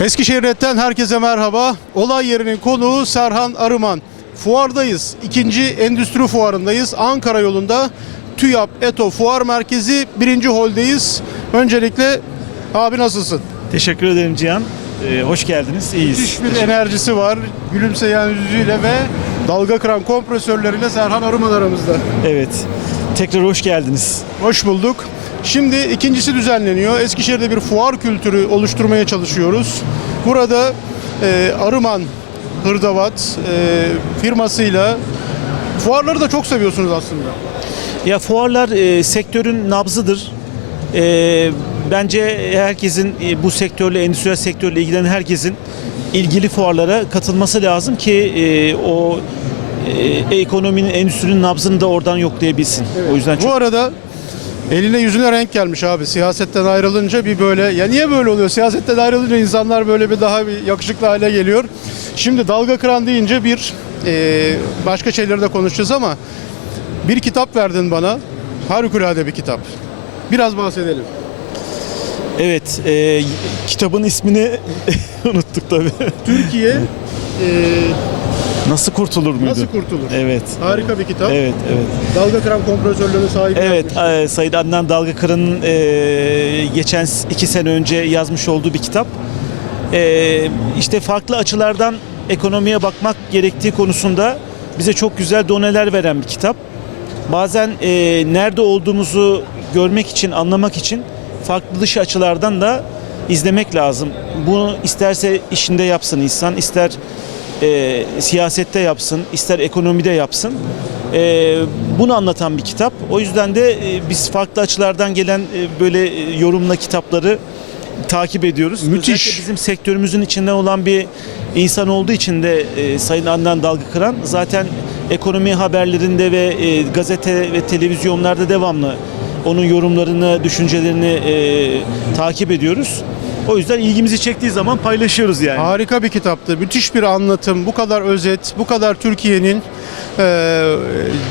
Eskişehir Net'ten herkese merhaba. Olay yerinin konuğu Serhan Arıman. Fuardayız. İkinci endüstri fuarındayız. Ankara yolunda TÜYAP ETO Fuar Merkezi birinci holdeyiz. Öncelikle abi nasılsın? Teşekkür ederim Cihan. Ee, hoş geldiniz. İyiyiz. Müthiş bir enerjisi var. Gülümseyen yüzüyle ve dalga kıran kompresörleriyle Serhan Arıman aramızda. Evet. Tekrar hoş geldiniz. Hoş bulduk. Şimdi ikincisi düzenleniyor. Eskişehir'de bir fuar kültürü oluşturmaya çalışıyoruz. Burada e, Arıman Hırdavat e, firmasıyla fuarları da çok seviyorsunuz aslında. Ya fuarlar e, sektörün nabzıdır. E, bence herkesin e, bu sektörle, endüstriyel sektörle ilgilenen herkesin ilgili fuarlara katılması lazım ki e, o e, ekonominin, endüstrinin nabzını da oradan yoklayabilsin. O yüzden çok Bu arada eline yüzüne renk gelmiş abi. Siyasetten ayrılınca bir böyle ya niye böyle oluyor? Siyasetten ayrılınca insanlar böyle bir daha bir yakışıklı hale geliyor. Şimdi dalga kıran deyince bir e, başka şeyleri de konuşacağız ama bir kitap verdin bana. Harikulade bir kitap. Biraz bahsedelim. Evet, e, kitabın ismini unuttuk tabii. Türkiye e, Nasıl kurtulur muydu? nasıl kurtulur? Evet. Harika bir kitap. Evet, evet. Dalga kıran kompresörlerinin sahibi. Evet, e, Sayın Adnan Dalgakıran'ın e, geçen iki sene önce yazmış olduğu bir kitap. E, işte farklı açılardan ekonomiye bakmak gerektiği konusunda bize çok güzel doneler veren bir kitap. Bazen e, nerede olduğumuzu görmek için, anlamak için farklı dış açılardan da izlemek lazım. Bunu isterse işinde yapsın insan, ister e, siyasette yapsın, ister ekonomide yapsın. E, bunu anlatan bir kitap. O yüzden de e, biz farklı açılardan gelen e, böyle e, yorumla kitapları takip ediyoruz. Müthiş. Özellikle bizim sektörümüzün içinde olan bir insan olduğu için de e, Sayın Adnan Dalgakıran zaten ekonomi haberlerinde ve e, gazete ve televizyonlarda devamlı onun yorumlarını, düşüncelerini e, takip ediyoruz. O yüzden ilgimizi çektiği zaman paylaşıyoruz yani. Harika bir kitaptı. Müthiş bir anlatım. Bu kadar özet, bu kadar Türkiye'nin e,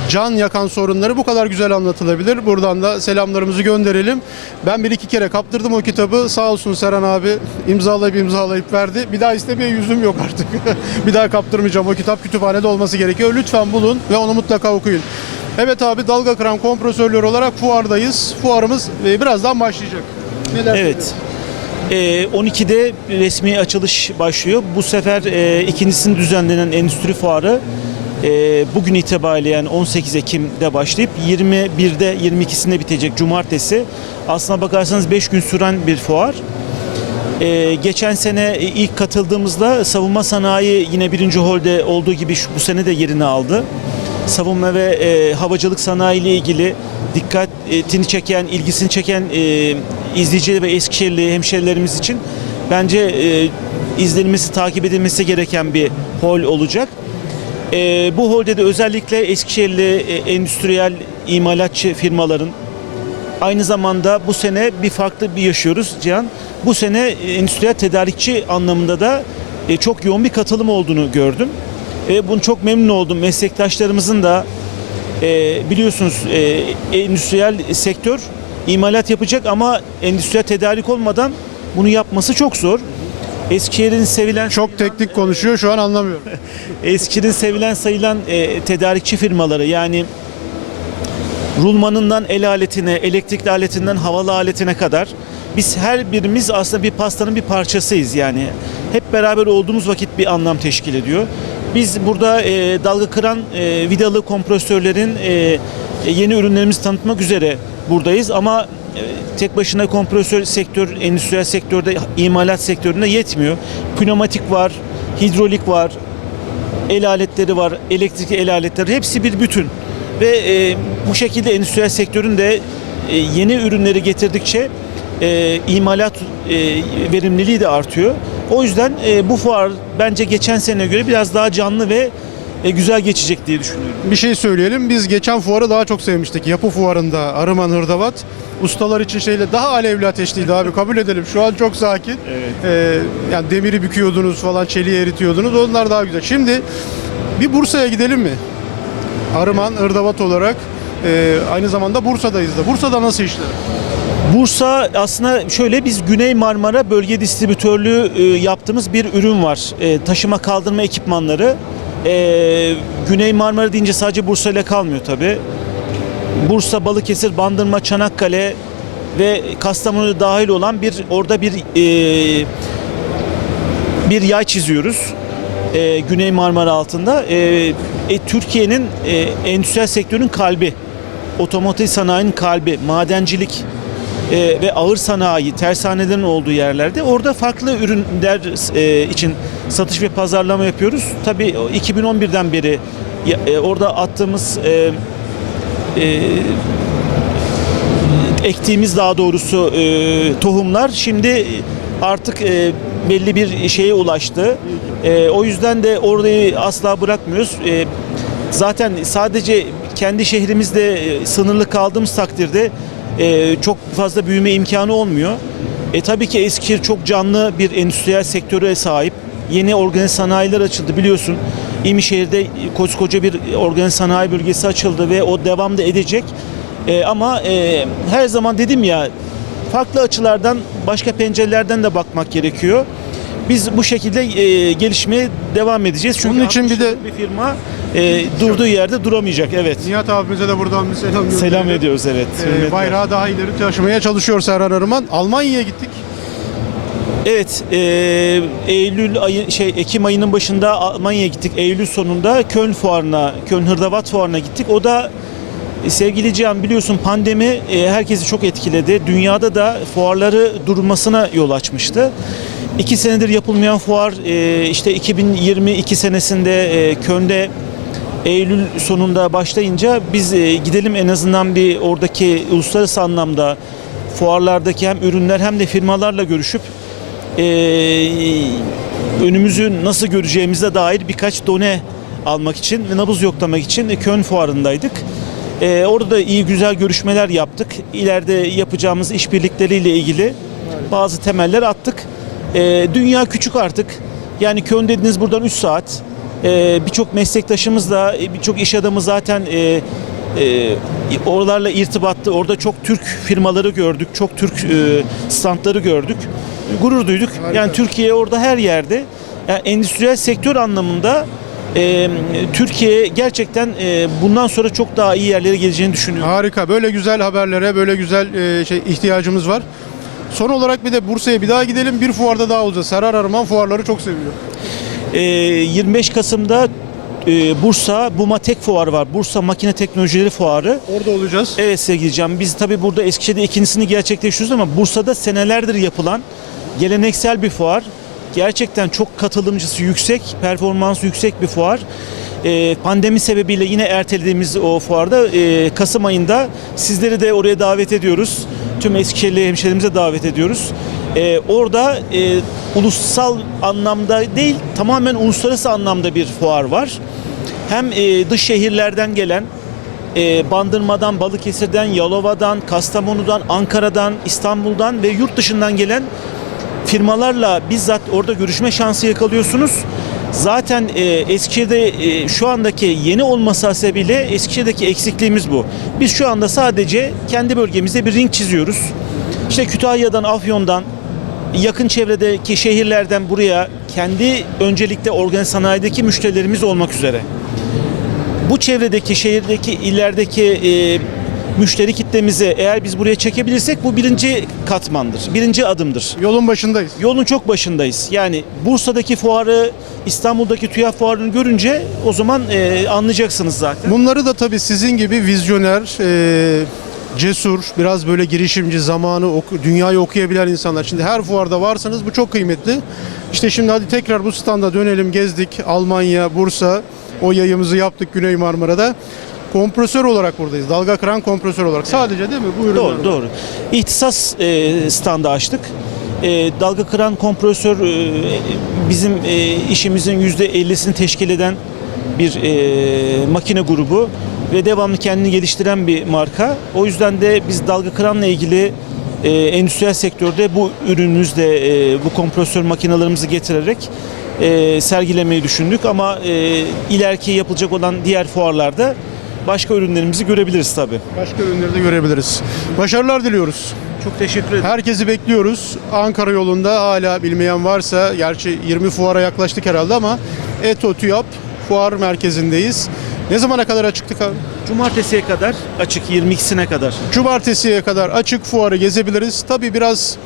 can yakan sorunları bu kadar güzel anlatılabilir. Buradan da selamlarımızı gönderelim. Ben bir iki kere kaptırdım o kitabı. Sağ olsun Serhan abi imzalayıp imzalayıp verdi. Bir daha istemeye yüzüm yok artık. bir daha kaptırmayacağım. O kitap kütüphanede olması gerekiyor. Lütfen bulun ve onu mutlaka okuyun. Evet abi dalga kıran kompresörler olarak fuardayız. Fuarımız e, birazdan başlayacak. Neler Evet. Ee, 12'de resmi açılış başlıyor. Bu sefer e, ikincisini düzenlenen endüstri fuarı e, bugün itibariyle yani 18 Ekim'de başlayıp 21'de 22'sinde bitecek cumartesi. Aslına bakarsanız 5 gün süren bir fuar. Ee, geçen sene ilk katıldığımızda savunma sanayi yine birinci holde olduğu gibi şu, bu sene de yerini aldı. Savunma ve e, havacılık sanayi ile ilgili dikkatini çeken, ilgisini çeken e, izleyici ve Eskişehirli hemşerilerimiz için bence e, izlenmesi, takip edilmesi gereken bir hol olacak. E, bu holde de özellikle Eskişehirli e, endüstriyel imalatçı firmaların Aynı zamanda bu sene bir farklı bir yaşıyoruz Cihan. Bu sene endüstriyel tedarikçi anlamında da e, çok yoğun bir katılım olduğunu gördüm. E, bunu çok memnun oldum. Meslektaşlarımızın da e, biliyorsunuz e, endüstriyel sektör imalat yapacak ama endüstriyel tedarik olmadan bunu yapması çok zor. Eskişehir'in sevilen Çok teknik konuşuyor şu an anlamıyorum. Eskişehir'in sevilen sayılan e, tedarikçi firmaları yani rulmanından el aletine, elektrikli aletinden havalı aletine kadar biz her birimiz aslında bir pastanın bir parçasıyız yani. Hep beraber olduğumuz vakit bir anlam teşkil ediyor. Biz burada e, dalga kıran e, vidalı kompresörlerin e, yeni ürünlerimizi tanıtmak üzere buradayız ama e, tek başına kompresör sektör, endüstriyel sektörde, imalat sektöründe yetmiyor. Pneumatik var, hidrolik var, el aletleri var, elektrikli el aletleri hepsi bir bütün. Ve e, bu şekilde endüstriyel sektörün de e, yeni ürünleri getirdikçe e, imalat e, verimliliği de artıyor. O yüzden e, bu fuar bence geçen seneye göre biraz daha canlı ve e, güzel geçecek diye düşünüyorum. Bir şey söyleyelim. Biz geçen fuarı daha çok sevmiştik. Yapı fuarında Arıman Hırdavat. Ustalar için şeyle daha alevli ateşliydi abi kabul edelim. Şu an çok sakin. Evet. Ee, yani demiri büküyordunuz falan, çeliği eritiyordunuz. Onlar daha güzel. Şimdi bir Bursa'ya gidelim mi? Arıman Hırdavat olarak. Ee, aynı zamanda Bursa'dayız da. Bursa'da nasıl işler? Bursa aslında şöyle biz Güney Marmara bölge distribütörlüğü e, yaptığımız bir ürün var. E, taşıma kaldırma ekipmanları. E, Güney Marmara deyince sadece Bursa ile kalmıyor tabi. Bursa, Balıkesir, Bandırma, Çanakkale ve Kastamonu dahil olan bir orada bir e, bir yay çiziyoruz. E, Güney Marmara altında. E, e, Türkiye'nin e, endüstriyel sektörün kalbi, otomotiv sanayinin kalbi, madencilik e, ve ağır sanayi, tersanelerin olduğu yerlerde orada farklı ürünler e, için satış ve pazarlama yapıyoruz. Tabii o 2011'den beri e, orada attığımız e, e, ektiğimiz daha doğrusu e, tohumlar şimdi artık e, belli bir şeye ulaştı. E, o yüzden de orayı asla bırakmıyoruz. E, zaten sadece kendi şehrimizde e, sınırlı kaldığımız takdirde e, çok fazla büyüme imkanı olmuyor. E, tabii ki Eskişehir çok canlı bir endüstriyel sektöre sahip. Yeni organize sanayiler açıldı biliyorsun. İmişehir'de koskoca bir organize sanayi bölgesi açıldı ve o devam da edecek. E, ama e, her zaman dedim ya farklı açılardan başka pencerelerden de bakmak gerekiyor. Biz bu şekilde e, gelişmeye devam edeceğiz. Çünkü Bunun için bir 60 de- bir firma e, durduğu yerde duramayacak. Evet. Nihat abimize de buradan bir selam Selam gönderelim. ediyoruz evet. Ee, bayrağı daha ileri taşımaya çalışıyor Serhan Arıman. Almanya'ya gittik. Evet, e, Eylül ayı şey Ekim ayının başında Almanya'ya gittik. Eylül sonunda Köln fuarına, Köln Hırdavat fuarına gittik. O da e, sevgili Cihan biliyorsun pandemi e, herkesi çok etkiledi. Dünyada da fuarları durmasına yol açmıştı. İki senedir yapılmayan fuar e, işte 2022 senesinde e, Köln'de Eylül sonunda başlayınca biz e, gidelim en azından bir oradaki uluslararası anlamda fuarlardaki hem ürünler hem de firmalarla görüşüp e, önümüzü nasıl göreceğimize dair birkaç done almak için ve nabız yoklamak için e, Köln fuarındaydık. E, orada da iyi güzel görüşmeler yaptık. İleride yapacağımız işbirlikleriyle ilgili bazı temeller attık. E, dünya küçük artık. Yani Köln dediniz buradan 3 saat. E, birçok meslektaşımızla, birçok iş adamı zaten e, e, oralarla irtibattı. Orada çok Türk firmaları gördük, çok Türk e, standları gördük. Gurur duyduk. Harika. Yani Türkiye orada her yerde. Yani endüstriyel sektör anlamında e, Türkiye gerçekten e, bundan sonra çok daha iyi yerlere geleceğini düşünüyorum. Harika. Böyle güzel haberlere, böyle güzel e, şey ihtiyacımız var. Son olarak bir de Bursa'ya bir daha gidelim. Bir fuarda daha olacağız. Serhan Arıman fuarları çok seviyor. E, 25 Kasım'da e, Bursa Bumatek Fuarı var. Bursa Makine Teknolojileri Fuarı. Orada olacağız. Evet sevgili Can, biz tabii burada Eskişehir'de ikincisini gerçekleştiriyoruz ama Bursa'da senelerdir yapılan geleneksel bir fuar. Gerçekten çok katılımcısı yüksek, performansı yüksek bir fuar. Ee, pandemi sebebiyle yine ertelediğimiz o fuarda e, Kasım ayında sizleri de oraya davet ediyoruz. Tüm Eskişehirli hemşehrilerimize davet ediyoruz. Ee, orada e, ulusal anlamda değil, tamamen uluslararası anlamda bir fuar var. Hem e, dış şehirlerden gelen e, Bandırma'dan, Balıkesir'den, Yalova'dan, Kastamonu'dan, Ankara'dan, İstanbul'dan ve yurt dışından gelen firmalarla bizzat orada görüşme şansı yakalıyorsunuz. Zaten e, Eskişehir'de e, şu andaki yeni olması hasebiyle Eskişehir'deki eksikliğimiz bu. Biz şu anda sadece kendi bölgemizde bir ring çiziyoruz. İşte Kütahya'dan, Afyon'dan, yakın çevredeki şehirlerden buraya kendi öncelikle organ sanayideki müşterilerimiz olmak üzere bu çevredeki şehirdeki illerdeki e, müşteri kitlemizi eğer biz buraya çekebilirsek bu birinci katmandır. Birinci adımdır. Yolun başındayız. Yolun çok başındayız. Yani Bursa'daki fuarı, İstanbul'daki TÜYAP fuarını görünce o zaman e, anlayacaksınız zaten. Bunları da tabii sizin gibi vizyoner, e, cesur, biraz böyle girişimci, zamanı, oku- dünyayı okuyabilen insanlar. Şimdi her fuarda varsanız bu çok kıymetli. İşte şimdi hadi tekrar bu standa dönelim, gezdik. Almanya, Bursa, o yayımızı yaptık Güney Marmara'da. Kompresör olarak buradayız. Dalga kıran kompresör olarak. Sadece değil mi? Bu ürünler. Doğru, doğru. İhtisas e, standı açtık. E, dalga kıran kompresör e, bizim e, işimizin %50'sini teşkil eden bir e, makine grubu ve devamlı kendini geliştiren bir marka. O yüzden de biz dalga kıranla ilgili e, endüstriyel sektörde bu ürünümüzle e, bu kompresör makinalarımızı getirerek e, sergilemeyi düşündük ama e, ileriki yapılacak olan diğer fuarlarda başka ürünlerimizi görebiliriz tabii. Başka ürünleri de görebiliriz. Başarılar diliyoruz. Çok teşekkür ederim. Herkesi bekliyoruz. Ankara yolunda hala bilmeyen varsa, gerçi 20 fuara yaklaştık herhalde ama Eto TÜYAP fuar merkezindeyiz. Ne zamana kadar açıktık abi? Cumartesiye kadar açık 22'sine kadar. Cumartesiye kadar açık fuarı gezebiliriz. Tabii biraz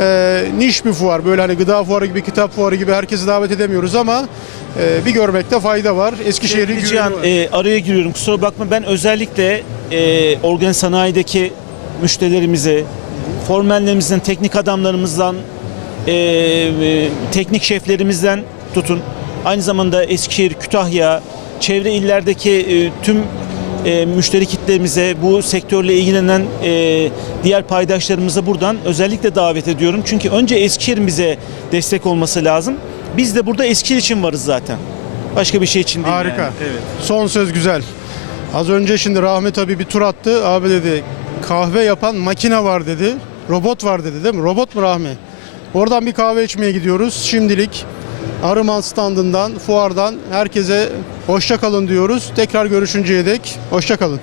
e, niş bir fuar. Böyle hani gıda fuarı gibi, kitap fuarı gibi herkesi davet edemiyoruz ama e, bir görmekte fayda var. Eskişehir'in Sevgili Cihan, var. e, araya giriyorum. Kusura bakma ben özellikle e, organ sanayideki müşterilerimize, formenlerimizden, teknik adamlarımızdan, e, e, teknik şeflerimizden tutun. Aynı zamanda Eskişehir, Kütahya, çevre illerdeki e, tüm e, müşteri kitlerimize, bu sektörle ilgilenen e, diğer paydaşlarımıza buradan özellikle davet ediyorum. Çünkü önce Eskişehir'in bize destek olması lazım. Biz de burada Eskişehir için varız zaten. Başka bir şey için değil. Harika. yani. Evet. Son söz güzel. Az önce şimdi Rahmet abi bir tur attı. Abi dedi kahve yapan makine var dedi. Robot var dedi değil mi? Robot mu Rahmi? Oradan bir kahve içmeye gidiyoruz. Şimdilik Arıman standından, fuardan herkese hoşça kalın diyoruz. Tekrar görüşünceye dek hoşça kalın.